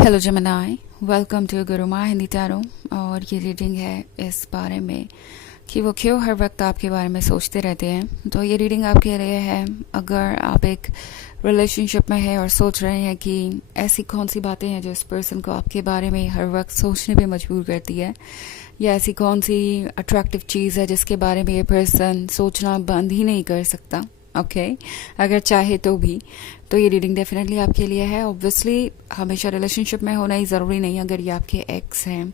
Hello जमनाई, welcome to Guruma Hindi tarot. और ये रीडिंग है इस बारे में कि वो क्यों हर वक्त आपके बारे में सोचते रहते हैं। तो ये रीडिंग आपके लिए है अगर आप एक रिलेशनशिप में हैं और सोच रहे हैं कि ऐसी कौन सी बातें हैं जो इस पर्सन को आपके बारे में हर वक्त सोचने पे मजबूर करती है, या ऐसी कौन सी अट्रैक्टिव चीज़ है जिसके बारे में ये पर्सन सोचना बंद ही नहीं कर सकता। ओके अगर चाहे तो भी। तो ये रीडिंग डेफिनेटली आपके लिए है। ऑब्वियसली हमेशा रिलेशनशिप में होना ही ज़रूरी नहीं। अगर ये आपके एक्स हैं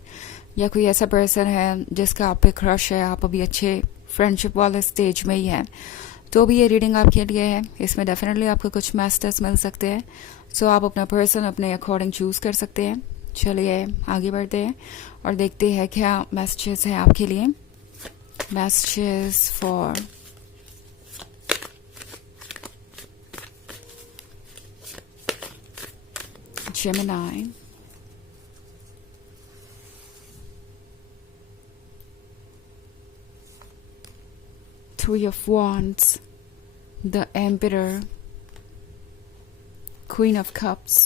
या कोई ऐसा पर्सन है जिसका आप पे क्रश है, आप अभी अच्छे फ्रेंडशिप वाले स्टेज में ही हैं, तो भी ये रीडिंग आपके लिए है। इसमें डेफिनेटली आपको कुछ मैसेजेस मिल सकते हैं। सो आप अपना पर्सन अपने अकॉर्डिंग चूज़ कर सकते हैं। चलिए आगे बढ़ते हैं और देखते हैं क्या मैसेजेस हैं आपके लिए। Messages for Gemini, Three of Wands, the Emperor, Queen of Cups,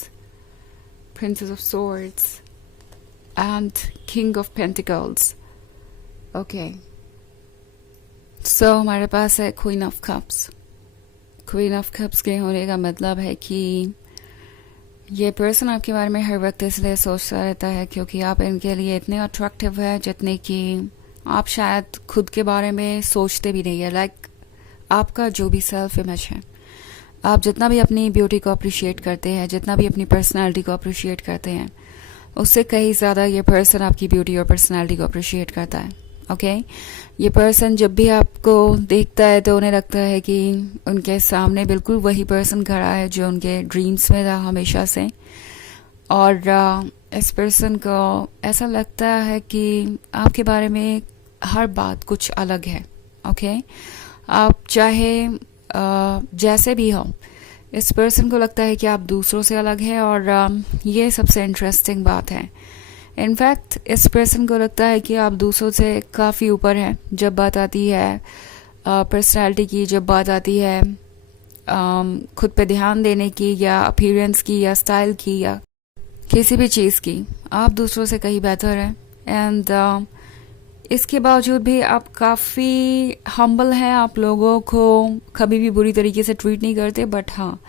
Princess of Swords, and King of Pentacles. Okay. So हमारे पास है Queen of Cups. Queen of Cups के होने का मतलब है कि ये पर्सन आपके बारे में हर वक्त इसलिए सोचता रहता है क्योंकि आप इनके लिए इतने अट्रैक्टिव है जितने कि आप शायद खुद के बारे में सोचते भी नहीं है। लाइक आपका जो भी सेल्फ इमेज है, आप जितना भी अपनी ब्यूटी को अप्रिशिएट करते हैं, जितना भी अपनी पर्सनालिटी को अप्रिशिएट करते हैं, उससे कहीं ज़्यादा ये पर्सन आपकी ब्यूटी और पर्सनालिटी को अप्रिशिएट करता है। ओके ये पर्सन जब भी आपको देखता है तो उन्हें लगता है कि उनके सामने बिल्कुल वही पर्सन खड़ा है जो उनके ड्रीम्स में था हमेशा से। और इस पर्सन को ऐसा लगता है कि आपके बारे में हर बात कुछ अलग है। ओके आप चाहे जैसे भी हो, इस पर्सन को लगता है कि आप दूसरों से अलग हैं। और ये सबसे इंटरेस्टिंग बात है। इनफैक्ट इस पर्सन को लगता है कि आप दूसरों से काफ़ी ऊपर हैं जब बात आती है पर्सनालिटी की, जब बात आती है खुद पे ध्यान देने की, या अपीयरेंस की, या स्टाइल की, या किसी भी चीज़ की। आप दूसरों से कहीं बेहतर हैं। एंड इसके बावजूद भी आप काफ़ी हम्बल हैं। आप लोगों को कभी भी बुरी तरीके से ट्रीट नहीं करते। बट हाँ,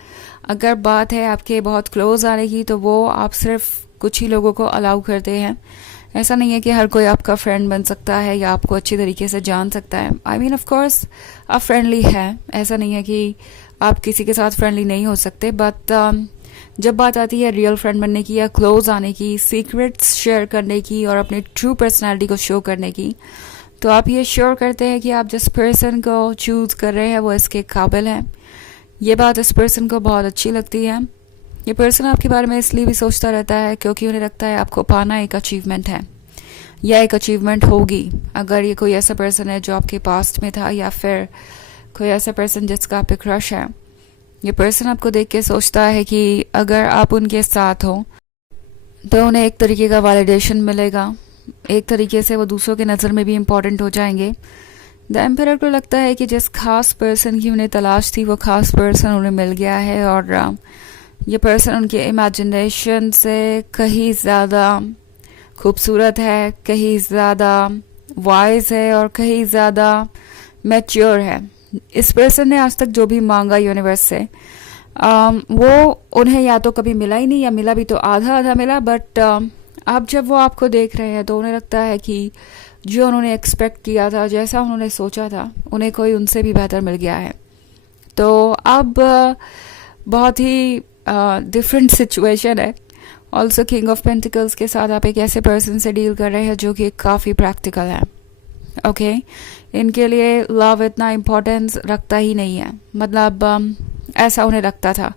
अगर बात है आपके बहुत क्लोज आने की तो वो आप सिर्फ कुछ ही लोगों को अलाउ करते हैं। ऐसा नहीं है कि हर कोई आपका फ्रेंड बन सकता है या आपको अच्छी तरीके से जान सकता है। आई मीन ऑफ कोर्स आप फ्रेंडली हैं, ऐसा नहीं है कि आप किसी के साथ फ्रेंडली नहीं हो सकते। बट जब बात आती है रियल फ्रेंड बनने की या क्लोज आने की, सीक्रेट्स शेयर करने की और अपनी ट्रू पर्सनालिटी को शो करने की, तो आप ये श्योर करते हैं कि आप जिस पर्सन को चूज़ कर रहे हैं वो इसके काबिल हैं। ये बात इस पर्सन को बहुत अच्छी लगती है। ये पर्सन आपके बारे में इसलिए भी सोचता रहता है क्योंकि उन्हें लगता है आपको पाना एक अचीवमेंट है या एक अचीवमेंट होगी। अगर ये कोई ऐसा पर्सन है जो आपके पास्ट में था, या फिर कोई ऐसा पर्सन जिसका आप पे क्रश है, ये पर्सन आपको देख के सोचता है कि अगर आप उनके साथ हो तो उन्हें एक तरीके का वैलिडेशन मिलेगा, एक तरीके से वो दूसरों के नज़र में भी इम्पॉर्टेंट हो जाएंगे। द एम्परर को लगता है कि जिस खास पर्सन की उन्हें तलाश थी वो खास पर्सन उन्हें मिल गया है। और ये पर्सन उनके इमेजिनेशन से कहीं ज़्यादा खूबसूरत है, कहीं ज़्यादा वाइज है और कहीं ज़्यादा मैच्योर है। इस पर्सन ने आज तक जो भी मांगा यूनिवर्स से वो उन्हें या तो कभी मिला ही नहीं, या मिला भी तो आधा आधा मिला। बट अब जब वो आपको देख रहे हैं तो उन्हें लगता है कि जो उन्होंने एक्सपेक्ट किया था, जैसा उन्होंने सोचा था, उन्हें कोई उनसे भी बेहतर मिल गया है। तो अब बहुत ही डिफरेंट सिचुएशन है। ऑल्सो किंग ऑफ पेंटिकल्स के साथ आप एक ऐसे पर्सन से डील कर रहे हैं जो कि काफ़ी प्रैक्टिकल है। ओके इनके लिए लव इतना इम्पोर्टेंस रखता ही नहीं है। मतलब ऐसा उन्हें लगता था,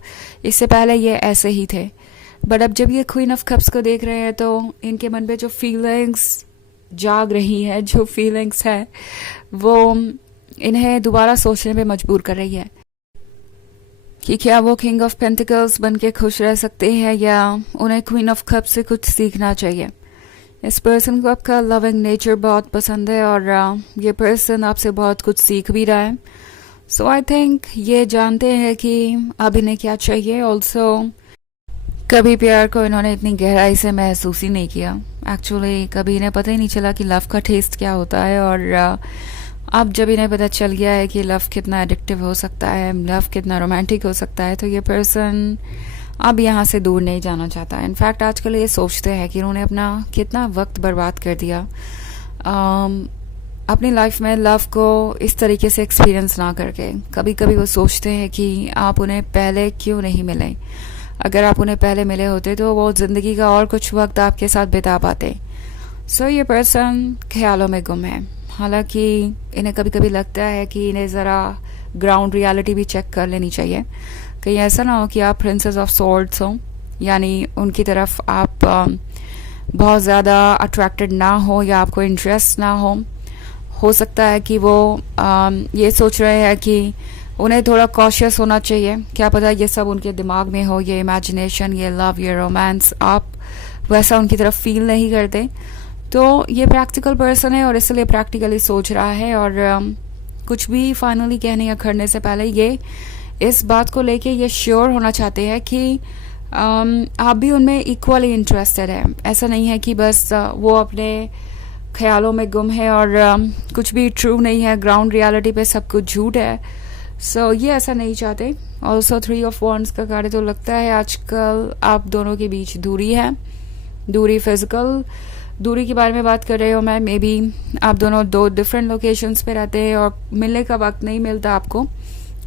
इससे पहले ये ऐसे ही थे। बट अब जब ये क्वीन ऑफ कप्स को देख रहे हैं तो इनके मन में जो फीलिंग्स जाग रही है, जो फीलिंग्स है, वो इन्हें दोबारा सोचने पे मजबूर कर रही है कि क्या वो किंग ऑफ पेंटिकल्स बन के खुश रह सकते हैं या उन्हें क्वीन ऑफ कप से कुछ सीखना चाहिए। इस पर्सन को आपका लविंग नेचर बहुत पसंद है और ये पर्सन आपसे बहुत कुछ सीख भी रहा है। सो आई थिंक ये जानते हैं कि अब इन्हें क्या चाहिए। ऑल्सो कभी प्यार को इन्होंने इतनी गहराई से महसूस ही नहीं किया। एक्चुअली कभी इन्हें पता ही नहीं चला कि लव का टेस्ट क्या होता है। और अब जब इन्हें पता चल गया है कि लव कितना एडिक्टिव हो सकता है, लव कितना रोमांटिक हो सकता है, तो ये पर्सन अब यहाँ से दूर नहीं जाना चाहता। इनफैक्ट आजकल ये सोचते हैं कि उन्होंने अपना कितना वक्त बर्बाद कर दिया अपनी लाइफ में लव को इस तरीके से एक्सपीरियंस ना करके। कभी कभी वो सोचते हैं कि आप उन्हें पहले क्यों नहीं मिले। अगर आप उन्हें पहले मिले होते तो वो ज़िंदगी का और कुछ वक्त आपके साथ बिता पाते। सो ये पर्सन ख्यालों में गुम है। हालांकि इन्हें कभी कभी लगता है कि इन्हें ज़रा ग्राउंड रियलिटी भी चेक कर लेनी चाहिए। कहीं ऐसा ना हो कि आप प्रिंसेस ऑफ सॉर्ड्स हो, यानी उनकी तरफ आप बहुत ज़्यादा अट्रैक्टेड ना हो या आपको इंटरेस्ट ना हो सकता है कि वो ये सोच रहे हैं कि उन्हें थोड़ा कॉशियस होना चाहिए। क्या पता ये सब उनके दिमाग में हो, ये इमेजिनेशन, ये लव, ये रोमांस, आप वैसा उनकी तरफ फील नहीं करते। तो ये प्रैक्टिकल पर्सन है और इसलिए प्रैक्टिकली सोच रहा है। और कुछ भी फाइनली कहने या करने से पहले ये इस बात को लेके ये श्योर होना चाहते हैं कि आप भी उनमें इक्वली इंटरेस्टेड है। ऐसा नहीं है कि बस वो अपने ख्यालों में गुम है और कुछ भी ट्रू नहीं है, ग्राउंड रियलिटी पे सब कुछ झूठ है। सो ये ऐसा नहीं चाहते। ऑल्सो 3 ऑफ वॉन्ड्स का कार्ड तो लगता है आजकल आप दोनों के बीच दूरी है, दूरी फिजिकल दूरी के बारे में बात कर रहे हो मैं। मे बी आप दोनों 2 डिफरेंट लोकेशंस पे रहते हैं और मिलने का वक्त नहीं मिलता आपको।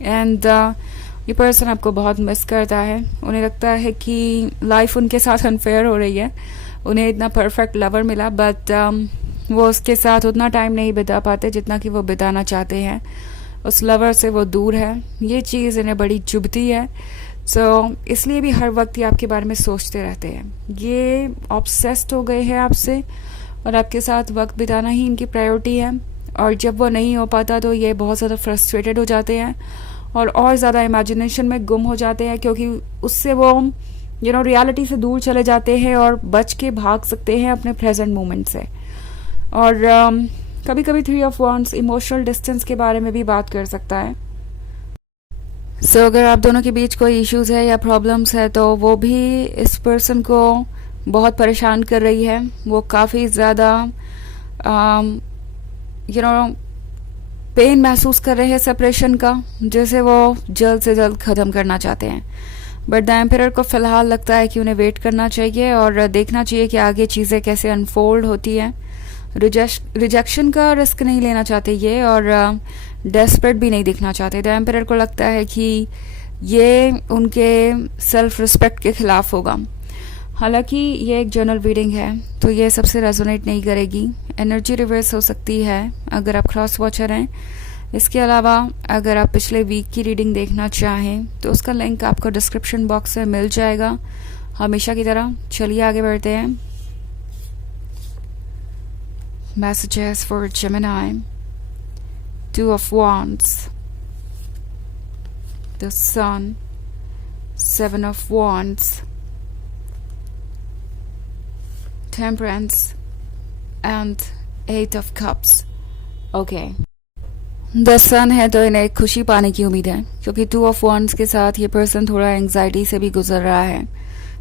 एंड ये पर्सन आपको बहुत मिस करता है। उन्हें लगता है कि लाइफ उनके साथ अनफेयर हो रही है। उन्हें इतना परफेक्ट लवर मिला बट वो उसके साथ उतना टाइम नहीं बिता पाते जितना कि वो बिताना चाहते हैं। उस लवर से वो दूर है। ये चीज़ इन्हें बड़ी चुभती है। सो इसलिए भी हर वक्त ये आपके बारे में सोचते रहते हैं। ये ऑब्सेस्ड हो गए हैं आपसे और आपके साथ वक्त बिताना ही इनकी प्रायोरिटी है। और जब वो नहीं हो पाता तो ये बहुत ज़्यादा फ्रस्ट्रेटेड हो जाते हैं और ज़्यादा इमेजिनेशन में गुम हो जाते हैं, क्योंकि उससे वो रियलिटी से दूर चले जाते हैं और बच के भाग सकते हैं अपने प्रेजेंट मोमेंट से। और कभी कभी 3 ऑफ वॉन्ड्स इमोशनल डिस्टेंस के बारे में भी बात कर सकता है। सो अगर आप दोनों के बीच कोई इश्यूज है या प्रॉब्लम्स है तो वो भी इस पर्सन को बहुत परेशान कर रही है। वो काफ़ी ज़्यादा पेन महसूस कर रहे हैं सेपरेशन का, जैसे वो जल्द से जल्द ख़त्म करना चाहते हैं। बट द एम्परर को फ़िलहाल लगता है कि उन्हें वेट करना चाहिए और देखना चाहिए कि आगे चीज़ें कैसे अनफोल्ड होती हैं। रिजेक्शन का रिस्क नहीं लेना चाहते ये और डेस्परेट भी नहीं दिखना चाहते। द एम्परर को लगता है कि ये उनके सेल्फ रिस्पेक्ट के खिलाफ होगा। हालांकि ये एक जर्नल रीडिंग है तो ये सबसे रेजोनेट नहीं करेगी। एनर्जी रिवर्स हो सकती है अगर आप क्रॉस वॉचर हैं। इसके अलावा अगर आप पिछले वीक की रीडिंग देखना चाहें तो उसका लिंक आपको डिस्क्रिप्शन बॉक्स में मिल जाएगा। हमेशा की तरह चलिए आगे बढ़ते हैं। Messages for Gemini. 2 of Wands, the Sun, 7 of Wands, Temperance and 8 of Cups. Okay. The सन है तो इन्हें खुशी पाने की उम्मीद है, क्योंकि 2 ऑफ वॉन्ड्स के साथ ये पर्सन थोड़ा एंग्जाइटी से भी गुजर रहा है।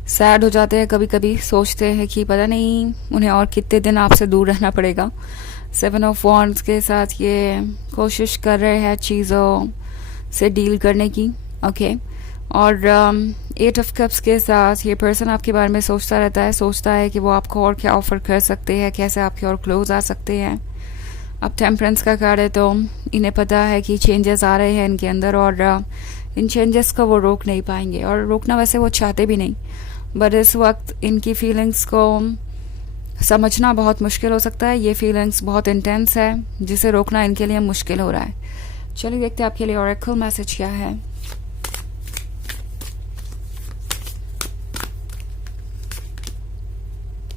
सैड हो जाते हैं कभी कभी, सोचते हैं कि पता नहीं उन्हें और कितने दिन आपसे दूर रहना पड़ेगा। 7 ऑफ वॉन्ड्स के साथ ये कोशिश कर रहे हैं चीज़ों से डील करने की। ओके। और 8 ऑफ कप्स के साथ ये पर्सन आपके बारे में सोचता रहता है, सोचता है कि वो आपको और क्या ऑफर कर सकते हैं, कैसे आपके और क्लोज आ सकते हैं। अब टेम्परेंस का कार्ड है तो इन्हें पता है कि चेंजेस आ रहे हैं इनके अंदर और इन चेंजेस को वो रोक नहीं पाएंगे। और रोकना वैसे वो चाहते भी नहीं, बट इस वक्त इनकी फीलिंग्स को समझना बहुत मुश्किल हो सकता है। ये फीलिंग्स बहुत इंटेंस है जिसे रोकना इनके लिए मुश्किल हो रहा है। चलिए देखते हैं आपके लिए ऑरेकल मैसेज क्या है।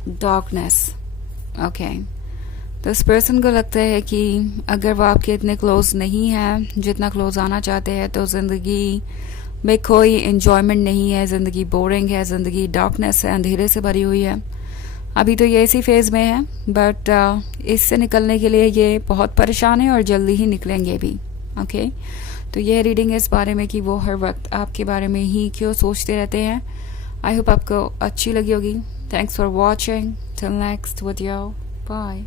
डार्कनेस। ओके। तो इस पर्सन को लगता है कि अगर वो आपके इतने क्लोज नहीं है जितना क्लोज आना चाहते हैं तो ज़िंदगी में कोई एन्जॉयमेंट नहीं है, ज़िंदगी बोरिंग है, ज़िंदगी डार्कनेस है, अंधेरे से भरी हुई है। अभी तो ये इसी फेज़ में है, बट इससे निकलने के लिए ये बहुत परेशान है और जल्दी ही निकलेंगे भी। ओके। तो ये रीडिंग है इस बारे में कि वो हर वक्त आपके बारे में ही क्यों सोचते रहते हैं आई होप आपको अच्छी लगी होगी. Thanks for watching. Till next video. Bye.